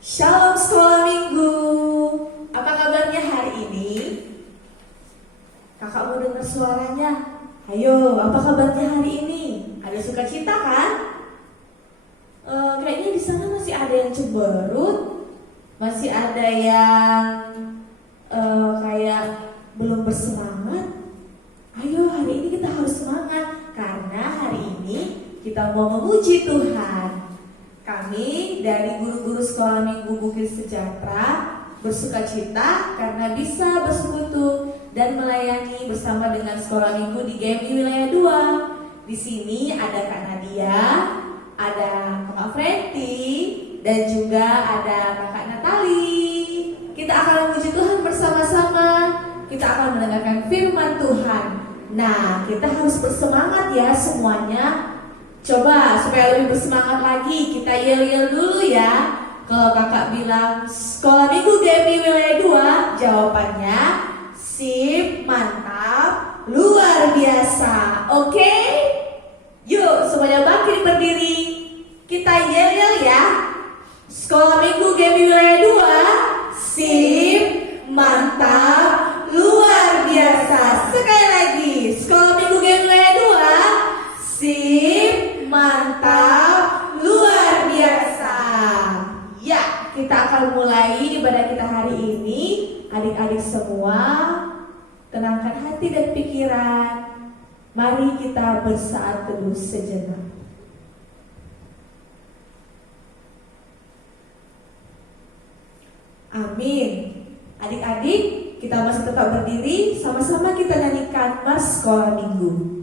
Shalom sekolah minggu. Apa kabarnya hari ini? Kakak mau dengar suaranya. Ayo, apa kabarnya hari ini? Ada sukacita kan? Kayaknya di sana masih ada yang cemberut, masih ada yang kayak belum bersemangat. Ayo, hari ini kita harus semangat karena hari ini kita mau memuji Tuhan. Kami dari guru-guru sekolah minggu Bukit Sejahtera bersukacita karena bisa bersekutu dan melayani bersama dengan sekolah minggu di GMI Wilayah 2. Di sini ada Kak Nadia, ada Kakak Freddy, dan juga ada Kakak Natali. Kita akan memuji Tuhan bersama-sama. Kita akan mendengarkan firman Tuhan. Nah, kita harus bersemangat ya semuanya. Coba supaya lebih bersemangat lagi, kita yel-yel dulu ya. Kalau kakak bilang sekolah minggu GMI Wilayah 2, jawabannya sip, mantap, luar biasa. Oke? Yuk semuanya bangkit berdiri. Kita yel-yel ya. Sekolah minggu GMI Wilayah 2, sip, mantap, luar biasa. Sekali lagi, sekolah minggu GMI Wilayah 2, sip, mantap, luar biasa. Ya, kita akan mulai ibadah kita hari ini. Adik-adik semua, tenangkan hati dan pikiran. Mari kita bersaat teduh sejenak. Amin. Adik-adik, kita masih tetap berdiri. Sama-sama kita nyanyikan Mas Sekolah Minggu.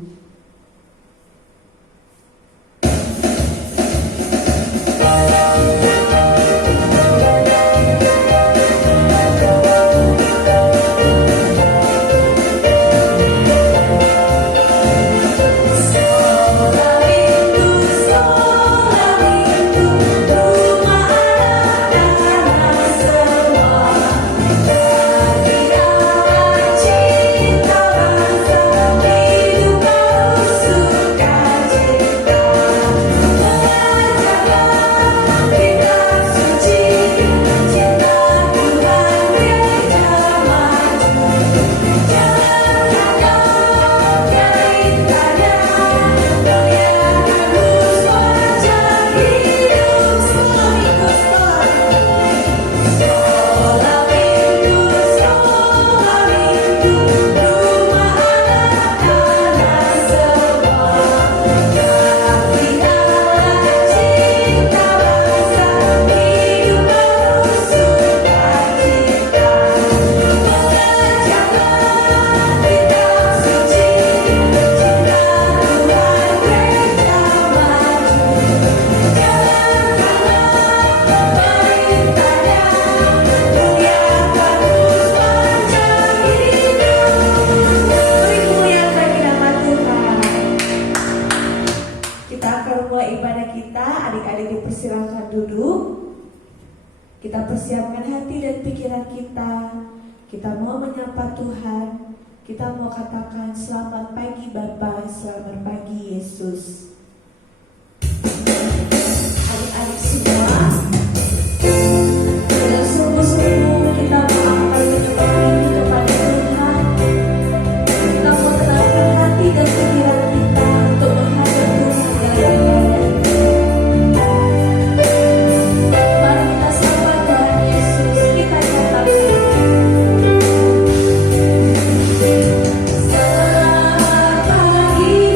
Kita persiapkan hati dan pikiran kita. Kita mau menyapa Tuhan. Kita mau katakan selamat pagi Bapa, selamat pagi Yesus. Adik-adik semua, dengan sungguh-sungguh kita mau angkat penyembah ini kepada Tuhan. Kita mau tenangkan hati dan pikiran kita untuk menghadap Tuhan dalam ibadah. Selamat pagi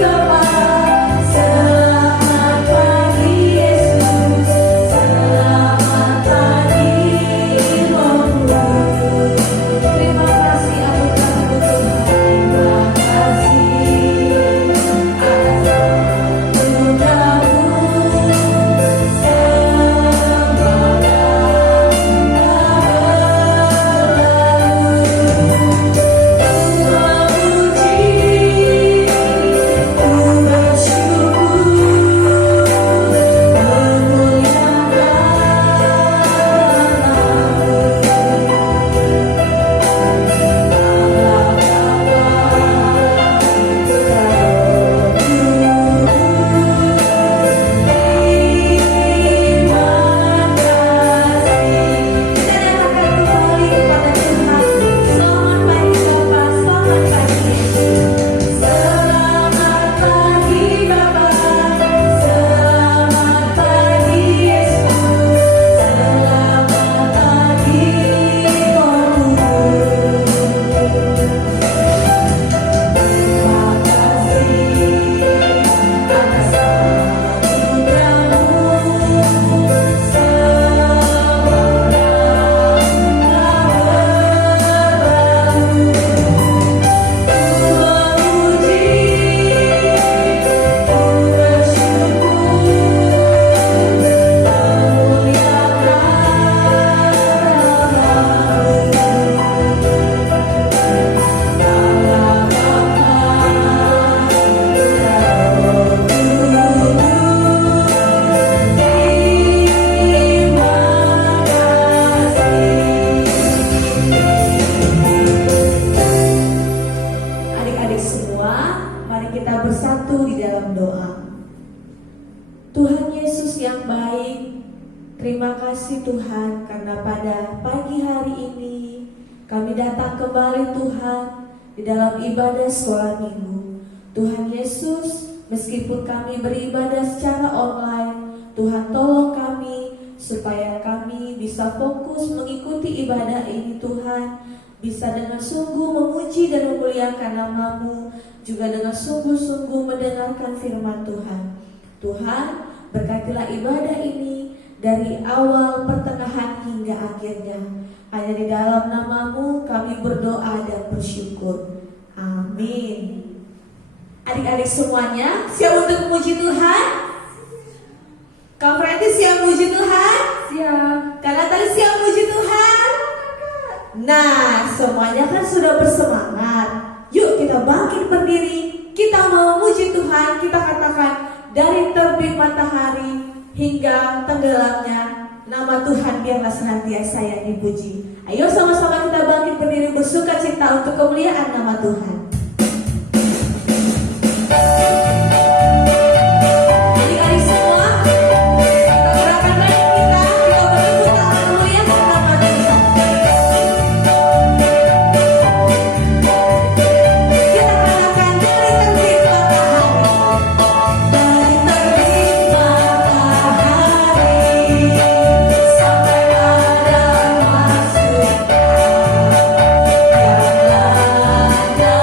Bapak. Mari kita bersatu di dalam doa. Tuhan Yesus yang baik, terima kasih Tuhan karena pada pagi hari ini kami datang kembali Tuhan di dalam ibadah sekolah minggu. Tuhan Yesus, meskipun kami beribadah secara online, Tuhan tolong kami supaya kami bisa fokus mengikuti ibadah ini Tuhan, bisa dengan sungguh memuji dan memuliakan nama-Mu, juga dengan sungguh-sungguh mendengarkan firman Tuhan. Tuhan, berkatilah ibadah ini dari awal, pertengahan hingga akhirnya. Hanya di dalam nama-Mu kami berdoa dan bersyukur. Amin. Adik-adik semuanya siap untuk memuji Tuhan? Kak Franti siap memuji Tuhan? Siap. Kak Natali siap memuji Tuhan? Nah, semuanya kan sudah bersemangat. Yuk kita bangkit berdiri, kita memuji Tuhan. Kita katakan, dari terbit matahari hingga tenggelamnya, nama Tuhan biarlah senantiasa yang dipuji. Ayo sama-sama kita bangkit berdiri bersuka cita untuk kemuliaan nama Tuhan. Adik-adik semua, kita gerakan baik kita bertepuk tangan memuliakan nama Tuhan. Kita katakan dari terbit matahari sampai ada masuk yang ada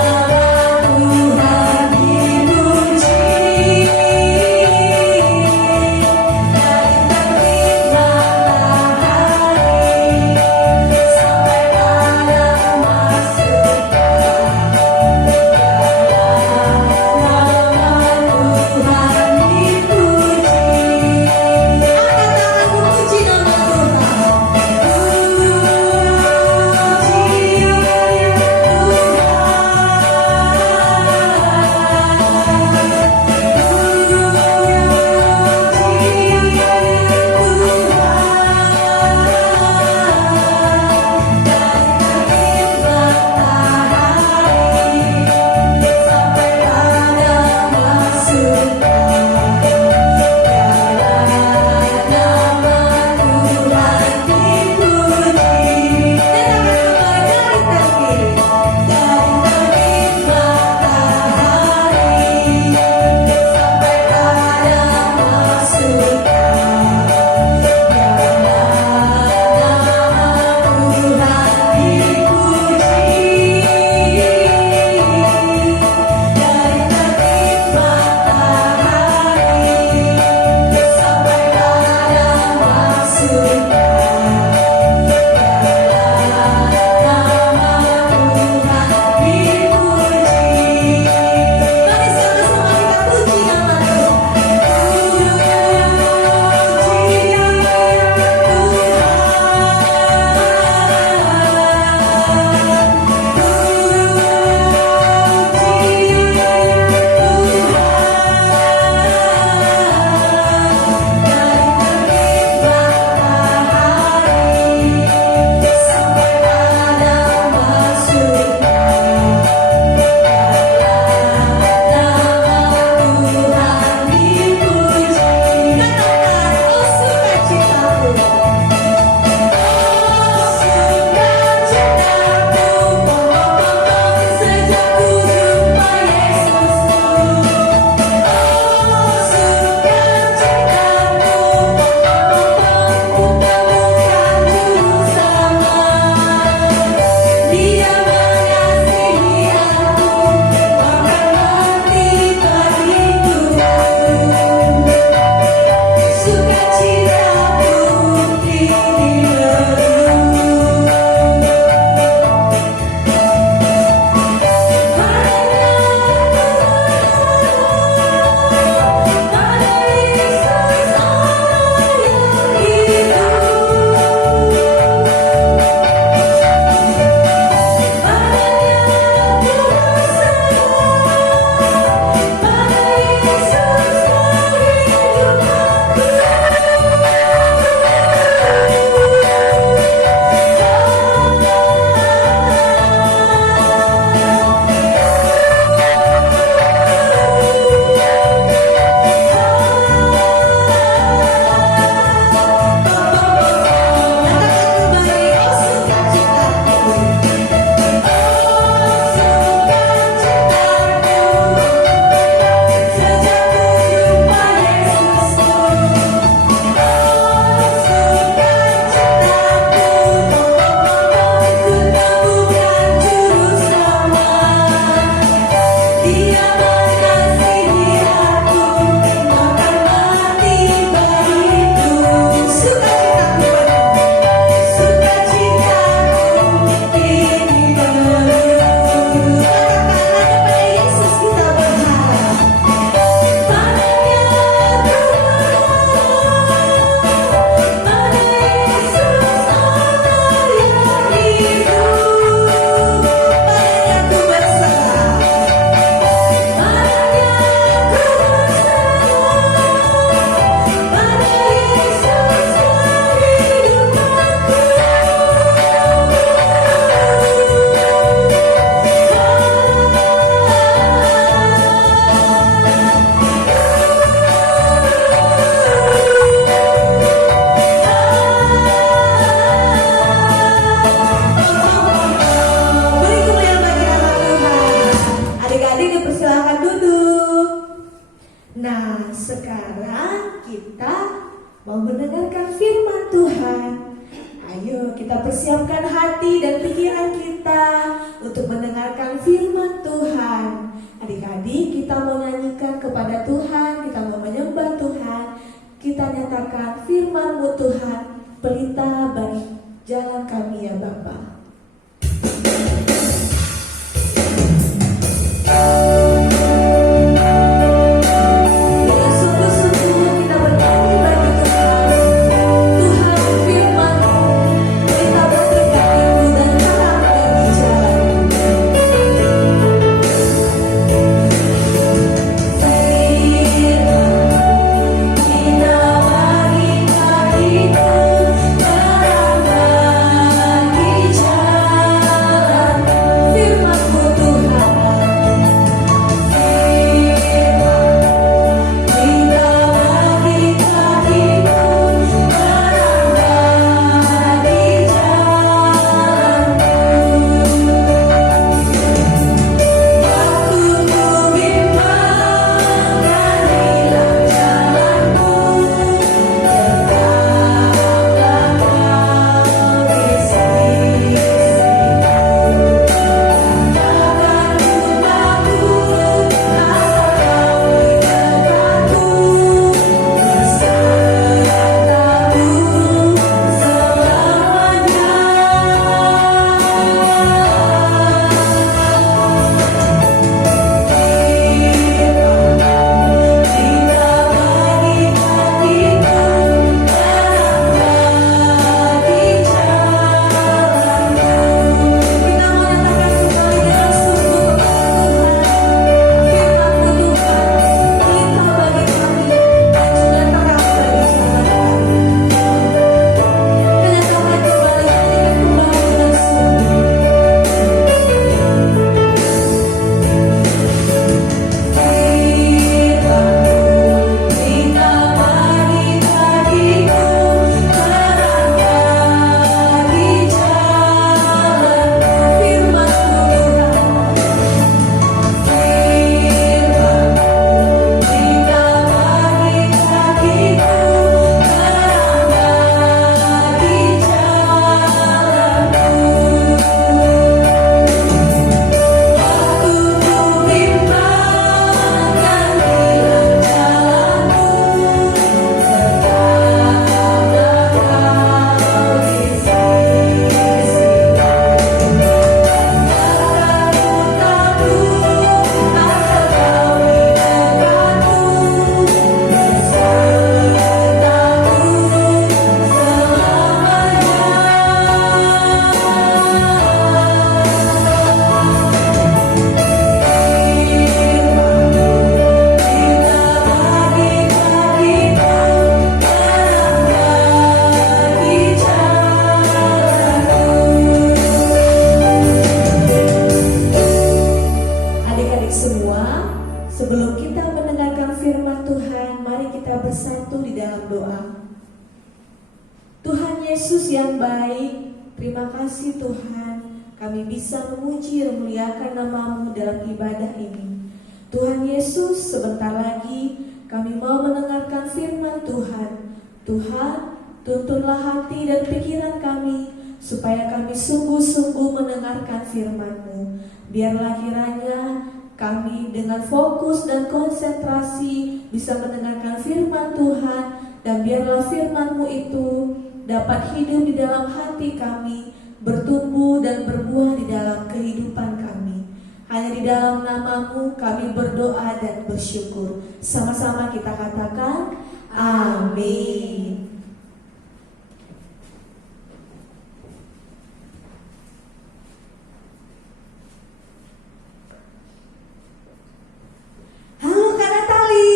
sekarang kita mau mendengarkan firman Tuhan. Ayo kita persiapkan hati dan pikiran kita untuk mendengarkan firman Tuhan. Adik-adik, kita mau nyanyikan kepada Tuhan, kita mau menyembah Tuhan. Kita nyatakan firman-Mu Tuhan, pelita bagi jalan kami ya Bapa. Tuntunlah hati dan pikiran kami, supaya kami sungguh-sungguh mendengarkan firman-Mu. Biarlah kiranya kami dengan fokus dan konsentrasi bisa mendengarkan firman Tuhan, dan biarlah firman-Mu itu dapat hidup di dalam hati kami, bertumbuh dan berbuah di dalam kehidupan kami. Hanya di dalam nama-Mu kami berdoa dan bersyukur. Sama-sama kita katakan, amin. Halo Kak Natali.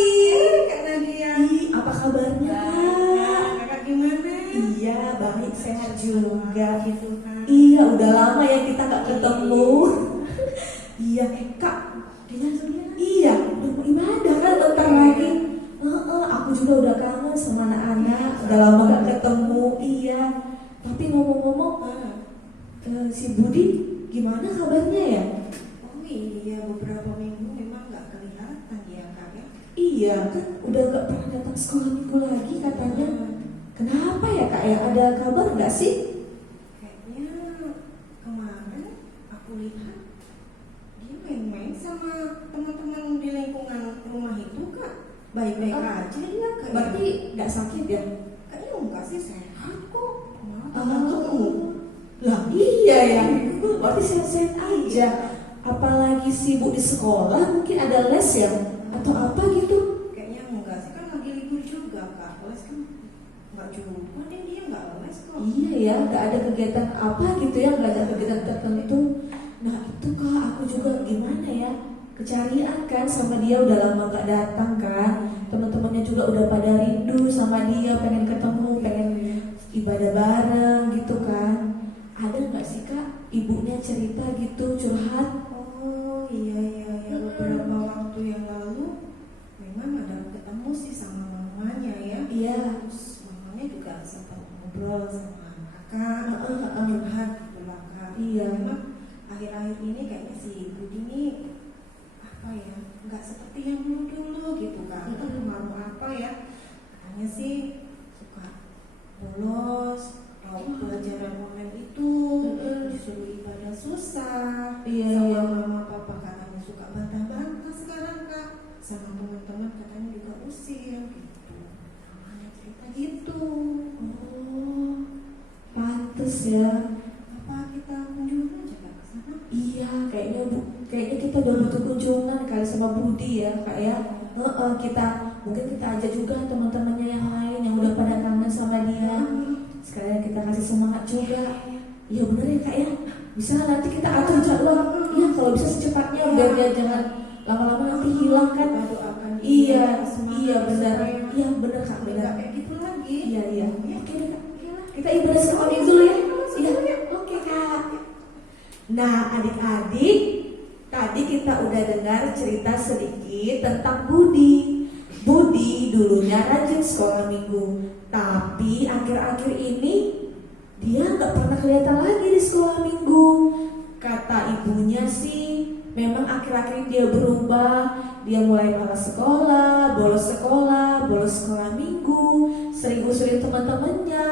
Kak Nadia. Apa kabarnya Kak? Kakak gimana? Iya, baik, sehat juga. Gitu kan. Iya, udah lama ya kita gak ketemu. Iya, Kak. Iya, udah mau ibadah kan bentar lagi. Aku juga udah kangen sama anak-anak. Udah lama gak ketemu. Iya. Tapi ngomong-ngomong, si Budi gimana kabarnya ya? Oh iya, beberapa minggu memang gak kelihatan ya Kak ya. Iya, kan udah gak pernah datang sekolah minggu lagi katanya. Kenapa ya Kak ya? Ada kabar nggak sih? Kayaknya kemarin aku lihat dia main-main sama teman-teman di lingkungan rumah itu, Kak. Baik-baik Oh, aja dia kayak. Berarti nggak sakit ya? Kayaknya enggak sih, sehat kok. Malah Oh, tambah gemuk. lah iya ya. Berarti sehat-sehat aja. Apalagi sibuk di sekolah, mungkin ada les ya? Atau apa gitu? Kayaknya enggak sih, kan lagi libur juga, Kak. Les kan enggak jumpa deh, dia enggak les kok. Iya ya, nggak ada kegiatan apa gitu ya, nggak ada kegiatan tertentu. Nah itu Kak, aku juga gimana ya, kecarian kan sama dia, udah lama gak datang kan. Teman-temannya juga udah pada rindu sama dia, pengen ketemu, pengen ibadah bareng gitu kan. Ada nggak sih Kak, ibunya cerita gitu, curhat? Oh iya, beberapa waktu yang lalu memang ada ketemu sih sama mamanya ya. Iya. Terus mamanya juga sempat ngobrol sama kakak, Heeh. curhat gitu lah, Kak. Iya. Memang akhir-akhir ini kayaknya si Budi ini apa ya, nggak seperti yang dulu-dulu gitu, Kak. Pengaruh apa ya? Katanya sih suka bolos, atau pelajaran online itu disuruh ibadah susah. Iya, Sama iya. mama papa katanya suka bantah-bantah sekarang, Kak. Sama teman-teman katanya juga usir gitu. Mamanya cerita gitu. Oh, pantes ya. Apa kita kunjungan aja, Kak, ke sana? Iya, kayaknya kita udah butuh kunjungan kali sama Budi ya, Kak ya. Mungkin kita ajak juga teman-temannya yang lain yang udah pada kangen sama dia. Sekalian kita kasih semangat juga. Iya bener ya Kak ya. Bisa nanti kita atur jadwal. Iya, kalau bisa secepatnya biar dia jangan lama-lama nanti hilang kan. Kita doakan dia, Iya, semangat iya benar. supaya Iya benar Kak, nggak benar. kayak gitu lagi. Iya. Oke deh Kak. Kita ibadah sekali dulu ya. Iya. Oke Kak. Nah, adik-adik, tadi kita udah dengar cerita sedikit tentang Budi. Budi dulunya rajin sekolah minggu, tapi akhir-akhir ini dia nggak pernah kelihatan lagi di sekolah minggu. Kata ibunya sih, memang akhir-akhir ini dia berubah. Dia mulai malas sekolah, bolos sekolah minggu, sering usulin teman-temannya.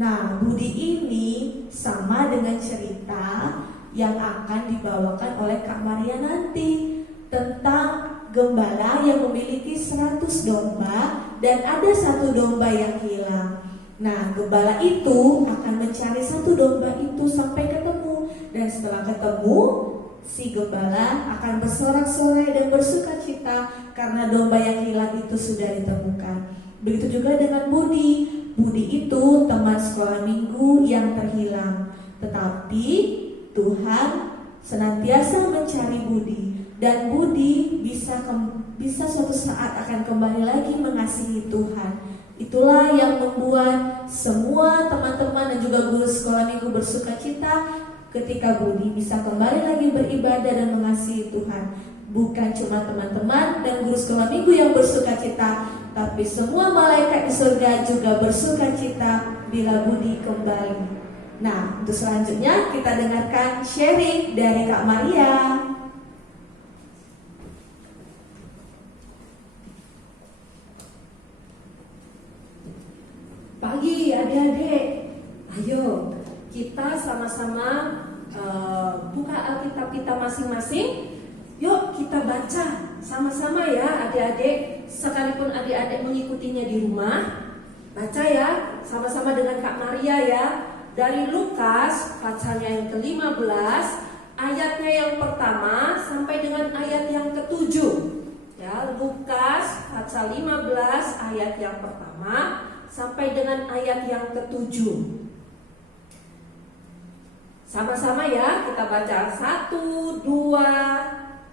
Nah, Budi ini sama dengan cerita yang akan dibawakan oleh Kak Maria nanti tentang gembala yang memiliki 100 domba dan ada satu domba yang hilang. Nah, gembala itu akan mencari satu domba itu sampai ketemu, dan setelah ketemu, si gembala akan bersorak-sorai dan bersukacita karena domba yang hilang itu sudah ditemukan. Begitu juga dengan Budi. Budi itu teman sekolah minggu yang terhilang, tetapi Tuhan senantiasa mencari Budi. Dan Budi bisa suatu saat akan kembali lagi mengasihi Tuhan. Itulah yang membuat semua teman-teman dan juga guru sekolah minggu bersuka cita ketika Budi bisa kembali lagi beribadah dan mengasihi Tuhan. Bukan cuma teman-teman dan guru sekolah minggu yang bersuka cita, tapi semua malaikat di surga juga bersuka cita bila Budi kembali. Nah, untuk selanjutnya kita dengarkan sharing dari Kak Maria. Pagi adik-adik, ayo kita sama-sama buka Alkitab kita masing-masing. Yuk kita baca sama-sama ya adik-adik. Sekalipun adik-adik mengikutinya di rumah, baca ya sama-sama dengan Kak Maria ya. Dari Lukas pasalnya yang ke-15, ayatnya yang pertama sampai dengan ayat yang ke-7. Ya, Lukas pasal 15 ayat yang pertama sampai dengan ayat yang ke-7. Sama-sama ya, kita baca 1, 2,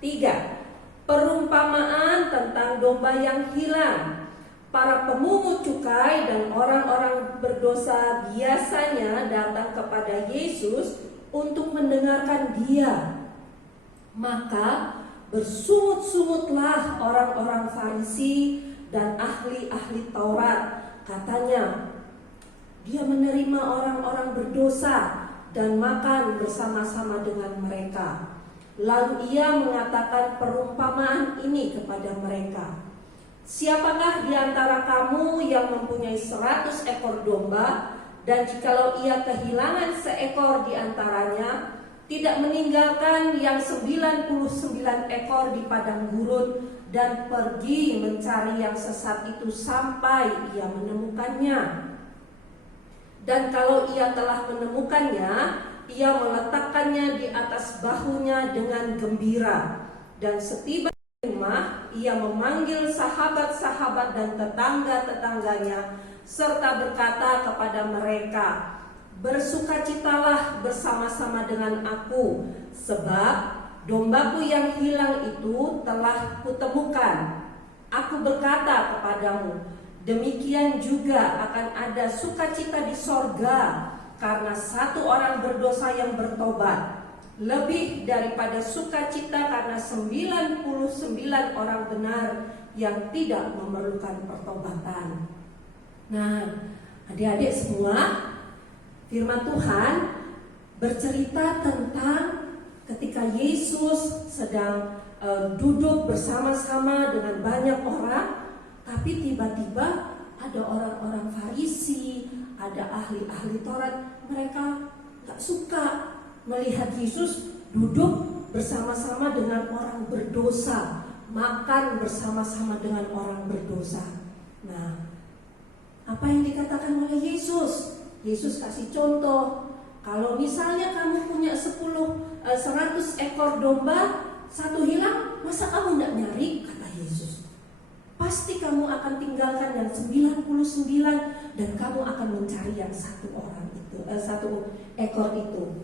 3. Perumpamaan tentang domba yang hilang. Para pemungut cukai dan orang-orang berdosa biasanya datang kepada Yesus untuk mendengarkan Dia. Maka bersungut-sungutlah orang-orang Farisi dan ahli-ahli Taurat. Katanya, dia menerima orang-orang berdosa dan makan bersama-sama dengan mereka. Lalu ia mengatakan perumpamaan ini kepada mereka. Siapakah di antara kamu yang mempunyai 100 ekor domba, dan jikalau ia kehilangan seekor di antaranya, tidak meninggalkan yang 99 ekor di padang gurun dan pergi mencari yang sesat itu sampai ia menemukannya. Dan kalau ia telah menemukannya, ia meletakkannya di atas bahunya dengan gembira. Dan setiba di rumah, ia memanggil sahabat-sahabat dan tetangga-tetangganya, serta berkata kepada mereka, "Bersukacitalah bersama-sama dengan aku, sebab dombaku yang hilang itu telah kutemukan." Aku berkata kepadamu, demikian juga akan ada sukacita di sorga karena satu orang berdosa yang bertobat, lebih daripada sukacita karena 99 orang benar yang tidak memerlukan pertobatan. Nah, adik-adik semua, firman Tuhan bercerita tentang ketika Yesus sedang duduk bersama-sama dengan banyak orang, tapi tiba-tiba ada orang-orang Farisi, ada ahli-ahli Taurat, mereka gak suka melihat Yesus duduk bersama-sama dengan orang berdosa, makan bersama-sama dengan orang berdosa. Nah, apa yang dikatakan oleh Yesus? Yesus kasih contoh, kalau misalnya kamu punya 100 ekor domba, satu hilang, masa kamu gak nyari? Kata Yesus. Pasti kamu akan tinggalkan yang 99 dan kamu akan mencari yang satu ekor itu.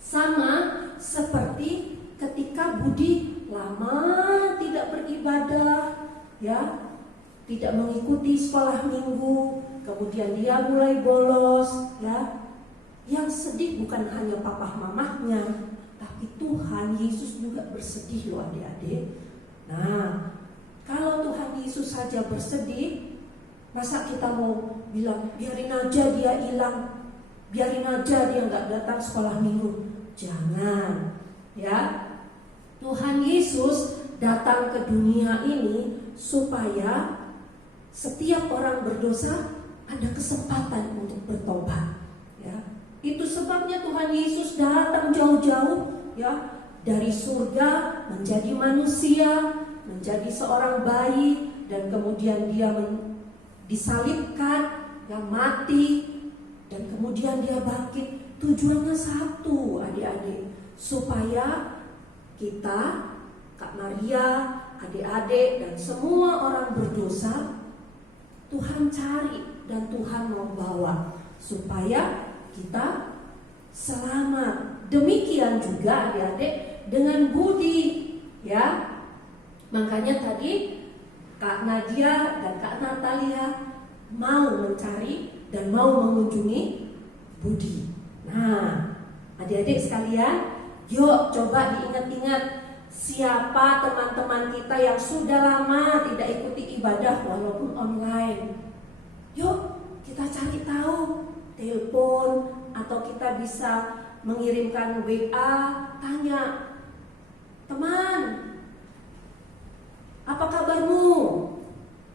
Sama seperti ketika Budi lama tidak beribadah, ya, tidak mengikuti sekolah minggu, kemudian dia mulai bolos, ya. Yang sedih bukan hanya papa mamahnya, tapi Tuhan Yesus juga bersedih loh adik-adik. Nah, kalau Tuhan Yesus saja bersedih, masa kita mau bilang biarin aja dia hilang, biarin aja dia nggak datang sekolah minggu? Jangan, ya. Tuhan Yesus datang ke dunia ini supaya setiap orang berdosa ada kesempatan untuk bertobat, ya. Itu sebabnya Tuhan Yesus datang jauh-jauh, ya, dari surga menjadi manusia, menjadi seorang bayi, dan kemudian dia disalibkan, ya, mati, dan kemudian dia bangkit. Tujuannya satu, adik-adik, supaya kita, Kak Maria, adik-adik, dan semua orang berdosa, Tuhan cari dan Tuhan membawa supaya kita selamat. Demikian juga adik-adik dengan Budi, ya. Makanya tadi Kak Nadia dan Kak Natalia mau mencari dan mau mengunjungi Budi. Nah, adik-adik sekalian, yuk coba diingat-ingat siapa teman-teman kita yang sudah lama tidak ikuti ibadah walaupun online. Yuk kita cari tahu, telepon, atau kita bisa mengirimkan WA, tanya, teman, apa kabarmu?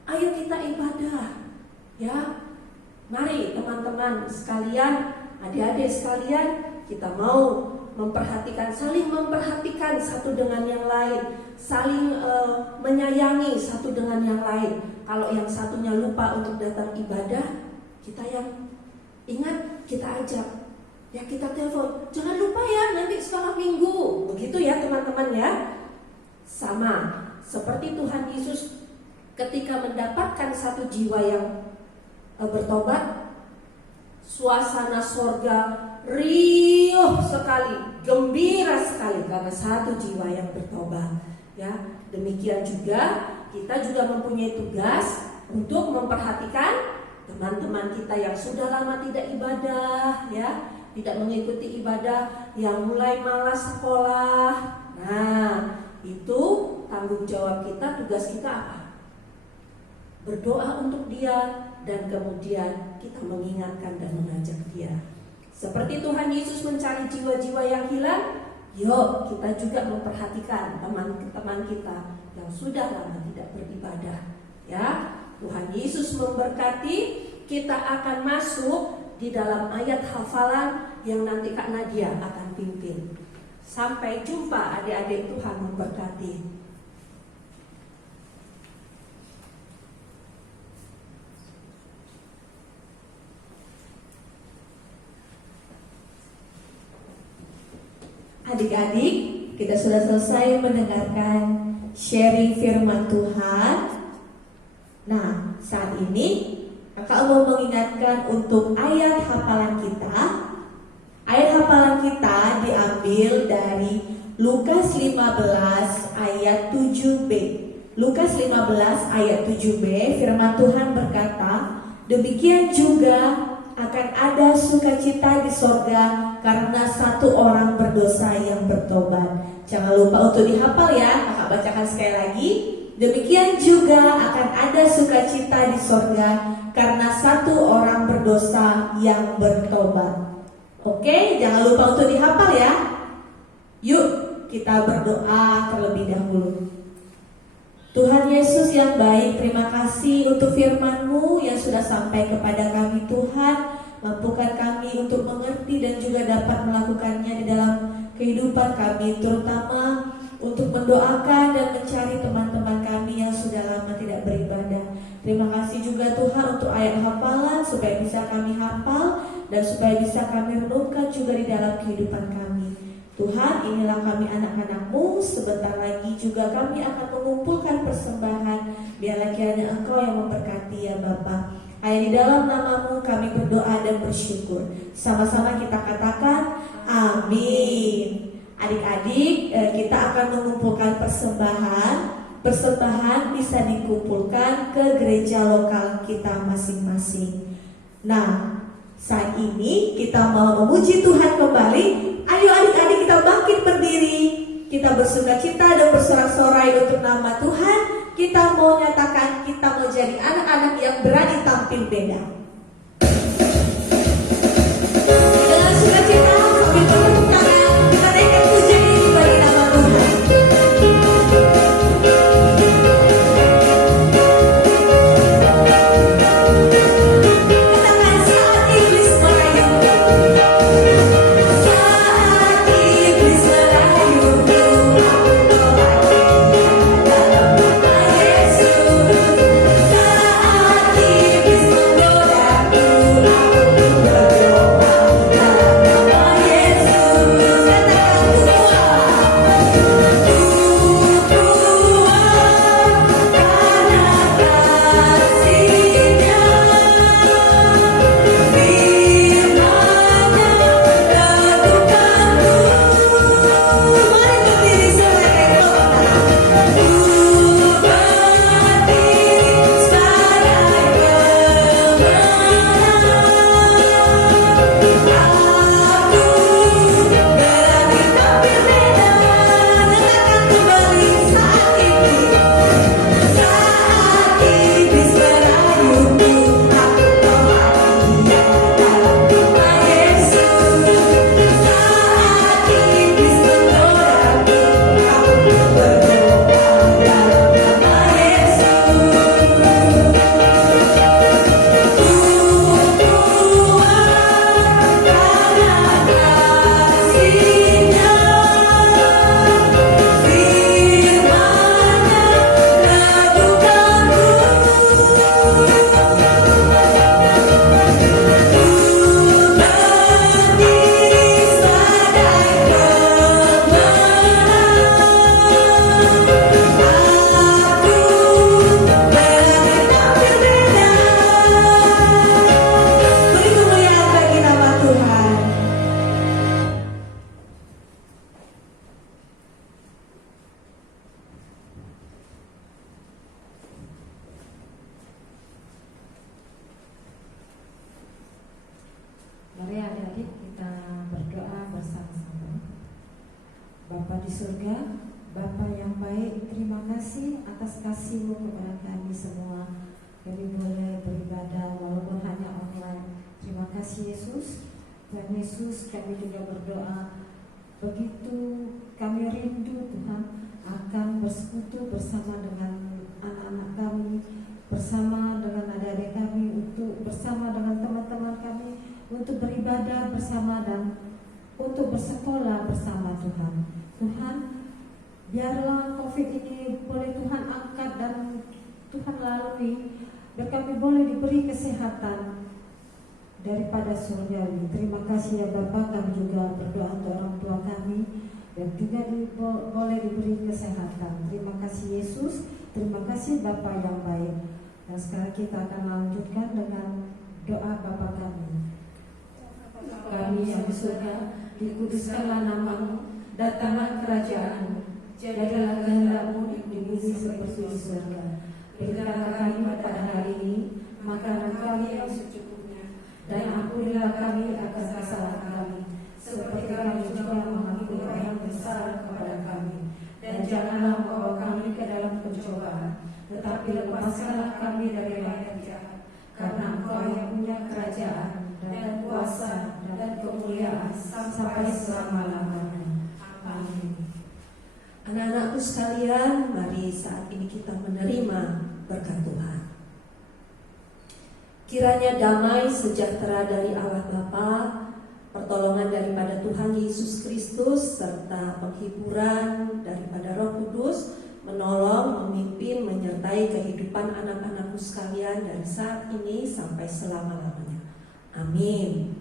Ayo kita ibadah, ya. Mari teman-teman sekalian, adik-adik sekalian, kita mau saling memperhatikan satu dengan yang lain, saling menyayangi satu dengan yang lain. Kalau yang satunya lupa untuk datang ibadah, kita yang ingat, kita ajak, ya, kita telepon, jangan lupa ya nanti sekolah minggu, begitu ya teman-teman ya. Sama seperti Tuhan Yesus ketika mendapatkan satu jiwa yang bertobat, suasana sorga riuh sekali, gembira sekali karena satu jiwa yang bertobat, ya. Demikian juga kita juga mempunyai tugas untuk memperhatikan teman-teman kita yang sudah lama tidak ibadah, ya, tidak mengikuti ibadah, yang mulai malas sekolah. Nah, itu tanggung jawab kita, tugas kita apa? Berdoa untuk dia, dan kemudian kita mengingatkan dan mengajak dia. Seperti Tuhan Yesus mencari jiwa-jiwa yang hilang, yuk kita juga memperhatikan teman-teman kita yang sudah lama tidak beribadah. Ya, Tuhan Yesus memberkati. Kita akan masuk di dalam ayat hafalan yang nanti Kak Nadia akan pimpin. Sampai jumpa adik-adik, Tuhan memberkati. Adik-adik, kita sudah selesai mendengarkan sharing firman Tuhan. Nah, saat ini Kakak mau mengingatkan untuk ayat hafalan kita. Ayat hafalan kita diambil dari Lukas 15 ayat 7b. Lukas 15 ayat 7b, firman Tuhan berkata, "Demikian juga akan ada sukacita di sorga karena satu orang berdosa yang bertobat." Jangan lupa untuk dihafal ya. Kakak bacakan sekali lagi. Demikian juga akan ada sukacita di sorga karena satu orang berdosa yang bertobat. Oke, jangan lupa untuk dihafal ya. Yuk kita berdoa terlebih dahulu. Tuhan Yesus yang baik, terima kasih untuk firman-Mu yang sudah sampai kepada kami Tuhan. Mampukan kami untuk mengerti dan juga dapat melakukannya di dalam kehidupan kami, terutama untuk mendoakan dan mencari teman-teman kami yang sudah lama tidak beribadah. Terima kasih juga Tuhan untuk ayat hafalan supaya bisa kami hafal dan supaya bisa kami renungkan juga di dalam kehidupan kami. Tuhan, inilah kami anak-anak-Mu. Sebentar lagi juga kami akan mengumpulkan persembahan. Biarlah kiranya Engkau yang memberkati ya Bapa. Hanya di dalam nama-Mu kami berdoa dan bersyukur. Sama-sama kita katakan amin. Adik-adik, kita akan mengumpulkan persembahan. Persembahan bisa dikumpulkan ke gereja lokal kita masing-masing. Nah, saat ini kita mau memuji Tuhan kembali. Ayo adik-adik, kita bangkit berdiri. Kita bersukacita dan bersorak-sorai untuk nama Tuhan. Kita mau nyatakan kita mau jadi anak-anak yang berani tampil beda. Dengan sukacita sambil bertepuk tangan, kita naikkan pujian ini bagi nama Tuhan. Katakan saat iblis merayuku, saat iblis merayuku, aku tolak dia dalam nama Yesus. Saat iblis menggodaku, aku berdoa dalam nama Yesus. Katakan Mari adik-adik kita berdoa bersama-sama. Bapa di surga, Bapa yang baik, terima kasih atas kasih-Mu kepada kami semua. Kami boleh beribadah walaupun hanya online. Terima kasih Yesus. Tuhan Yesus, kami juga berdoa, begitu kami rindu Tuhan akan bersekutu bersama dengan anak-anak kami bersama dengan adik-adik kami, untuk bersama dengan teman-teman kami, untuk beribadah bersama dan untuk bersekolah bersama Tuhan. Tuhan, biarlah COVID ini boleh Tuhan angkat dan Tuhan lalui, biar kami boleh diberi kesehatan daripada surgawi. Terima kasih ya Bapak, kami juga berdoa untuk orang tua kami dan juga boleh diberi kesehatan. Terima kasih Yesus, terima kasih Bapa yang baik. Dan sekarang kita akan lanjutkan dengan doa Bapa kami. Kami yang di surga, dikuduskanlah namamu, datanglah kerajaanmu, jadilah kehendak-mu di bumi seperti di surga. Berikanlah kami pada hari ini makanan kami yang secukupnya, dan ampunilah kami atas kesalahan kami, seperti kami juga mengampuni orang yang bersalah kepada kami. Dan janganlah membawa kami ke dalam pencobaan, tetapi lepaskanlah kami dari yang jahat. Karena Engkau yang punya kerajaan dan kuasa dan kemuliaan sampai selama-lamanya. Amin. Anak-anakku sekalian, mari saat ini kita menerima berkat Tuhan. Kiranya damai sejahtera dari Allah Bapa, pertolongan daripada Tuhan Yesus Kristus, serta penghiburan daripada Roh Kudus menolong, memimpin, menyertai kehidupan anak-anakku sekalian dari saat ini sampai selama-lamanya. Amin.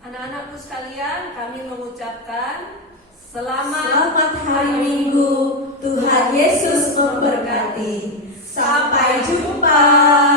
Anak-anakku sekalian, kami mengucapkan selamat hari Minggu. Tuhan Yesus memberkati. Sampai jumpa.